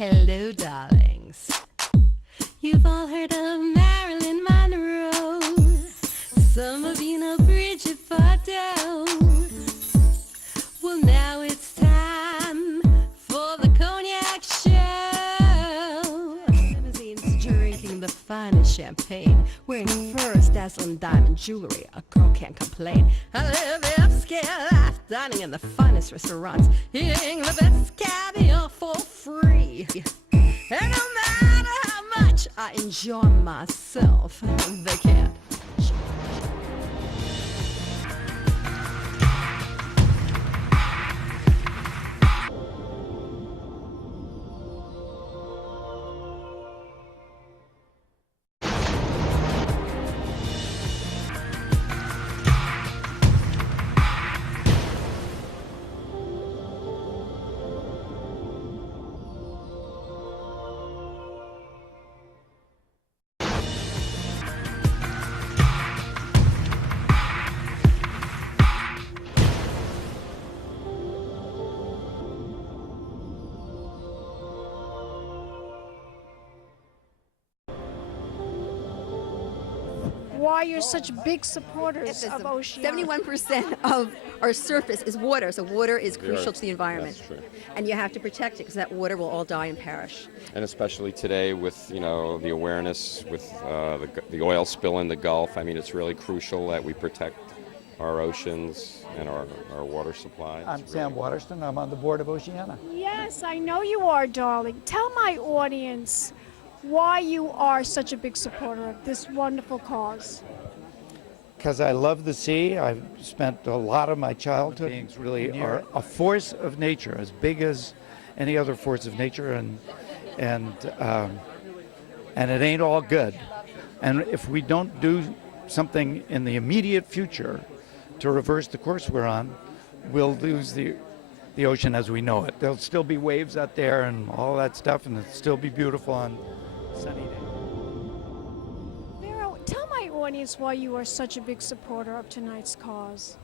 Hello, darlings. You've all heard of Marilyn Monroe. Some of you know Bridget Bardot. Well, now it's time for the Cognac Show. Limousines drinking the finest champagne, wearing furs, dazzling diamond jewelry. A girl can't complain. I live the upscale life, dining in the finest restaurants, eating the best caviar for free. And no matter how much I enjoy myself, they can't. Why you're such big supporters of Oceana. 71% of our surface is water, so water is crucial to the environment. That's true. And you have to protect it because that water will all die and perish. And especially today with, the awareness with the oil spill in the Gulf, I mean, it's really crucial that we protect our oceans and our water supply. I'm Sam Waterson. I'm on the board of Oceana. Yes, I know you are, darling. Tell my audience why you are such a big supporter of this wonderful cause. Because I love the sea. I've spent a lot of my childhood. Beings really are a force of nature, as big as any other force of nature, and it ain't all good. And if we don't do something in the immediate future to reverse the course we're on, we'll lose the ocean as we know it. There'll still be waves out there and all that stuff, and it'll still be beautiful on sunny days. Vera, tell my audience why you are such a big supporter of tonight's cause.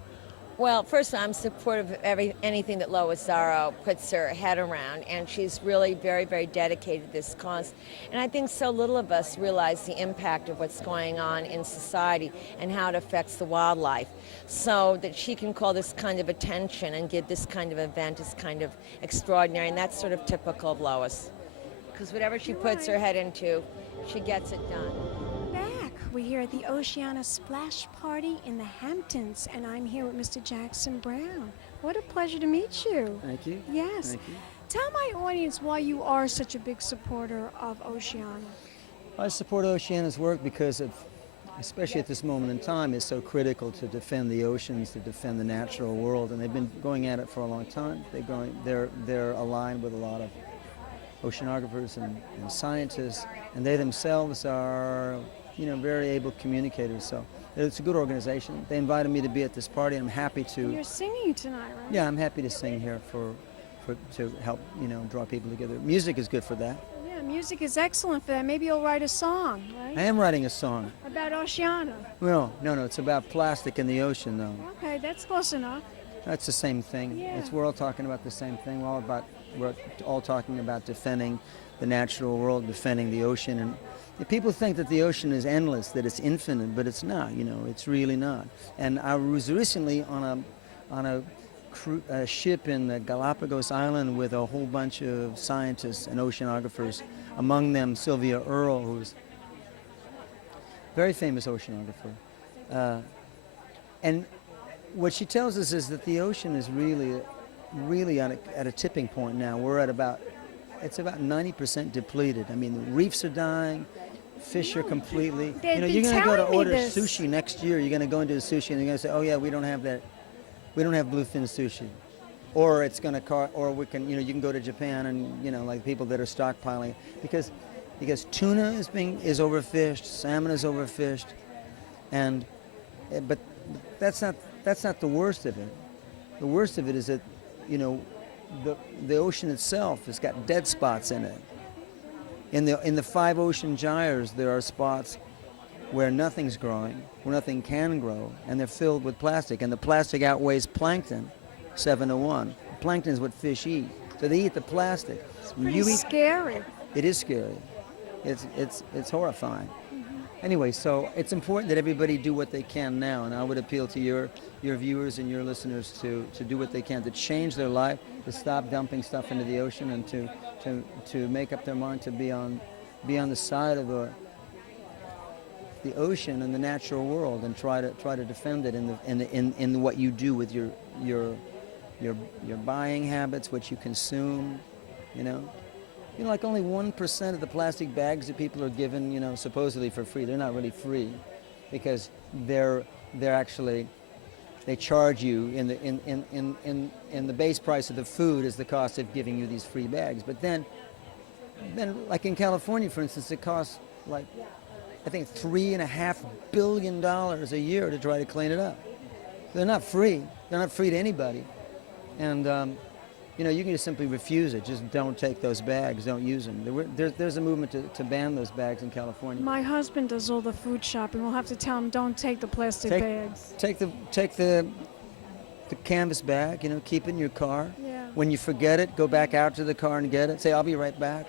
Well, first, I'm supportive of anything that Lois Zaro puts her head around, and she's really very, very dedicated to this cause. And I think so little of us realize the impact of what's going on in society and how it affects the wildlife. So that she can call this kind of attention and give this kind of event is kind of extraordinary, and that's sort of typical of Lois. Because whatever she puts her head into, she gets it done. We're here at the Oceana Splash Party in the Hamptons, and I'm here with Mr. Jackson Browne. What a pleasure to meet you. Thank you. Yes. Thank you. Tell my audience why you are such a big supporter of Oceana. I support Oceana's work because of, especially at this moment in time, it's so critical to defend the oceans, to defend the natural world, and they've been going at it for a long time. They're aligned with a lot of oceanographers and scientists, and they themselves are very able communicators, so it's a good organization. They invited me to be at this party, and I'm happy to. You're singing tonight, right? Yeah, I'm happy to sing here to help, draw people together. Music is good for that. Yeah, music is excellent for that. Maybe you'll write a song, right? I am writing a song. About Oceana. No, it's about plastic in the ocean, though. Okay, that's close enough. That's the same thing. Yeah. We're all talking about the same thing. We're all talking about defending the natural world, defending the ocean, and people think that the ocean is endless, that it's infinite, but it's not. It's really not. And I was recently on a ship in the Galapagos Island with a whole bunch of scientists and oceanographers. Among them, Sylvia Earle, who's a very famous oceanographer. And what she tells us is that the ocean is really at a tipping point now. We're at it's about 90% depleted. I mean, the reefs are dying. Fish are completely. You're going to go to order sushi next year. You're going to go into a sushi and they're going to say, "Oh yeah, we don't have that. We don't have bluefin sushi," or it's going to cost. Or we can, you can go to Japan and like people that are stockpiling because tuna is overfished, salmon is overfished, but that's not the worst of it. The worst of it is that the ocean itself has got dead spots in it. In the 5 ocean gyres, there are spots where nothing's growing, where nothing can grow, and they're filled with plastic. And the plastic outweighs plankton 7-1. Plankton is what fish eat. So they eat the plastic. Pretty scary. It is scary. It's horrifying. Anyway, so it's important that everybody do what they can now, and I would appeal to your viewers and your listeners to do what they can to change their life, to stop dumping stuff into the ocean, and to make up their mind to be on the side of the ocean and the natural world, and try to defend it in what you do with your buying habits, what you consume, you know. You know, like only 1% of the plastic bags that people are given, you know, supposedly for free, they're not really free, because they're actually, they charge you in the base price of the food is the cost of giving you these free bags. But then like in California, for instance, it costs like, I think $3.5 billion a year to try to clean it up. They're not free. They're not free to anybody. And you know, you can just simply refuse it. Just don't take those bags. Don't use them. There's a movement to ban those bags in California. My husband does all the food shopping. We'll have to tell him don't take the plastic bags. Take the canvas bag. You know, keep it in your car. Yeah. When you forget it, go back out to the car and get it. Say, I'll be right back.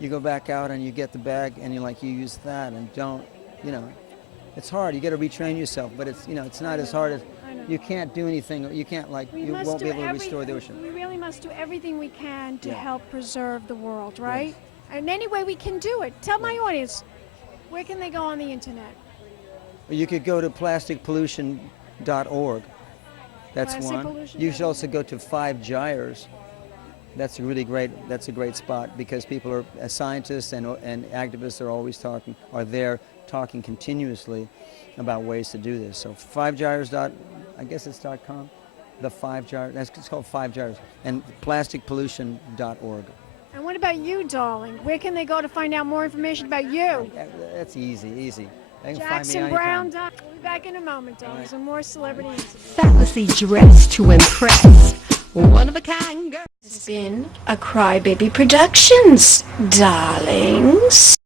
You go back out and you get the bag, and you use that, and don't, you know, it's hard. You got to retrain yourself, but it's, you know, it's not as hard as. You can't do anything. You can't, like, you won't be able to restore the ocean. We really must do everything we can to help preserve the world, right? Yes. And any way we can do it. Tell my audience, where can they go on the internet? Well, you could go to plasticpollution.org. That's one. You should also go to 5 Gyres. That's a great spot, because people are, as scientists and activists are always talking continuously about ways to do this. So 5gyres. I guess it's .com. The 5 Gyres. It's called 5 Gyres. And plasticpollution.org. And what about you, darling? Where can they go to find out more information about you? That's easy. They can Jackson Browne. We'll be back in a moment, darling. Some more celebrities. Fabulously dressed to impress. One of a kind girl. It's been a Crybaby Productions, darlings.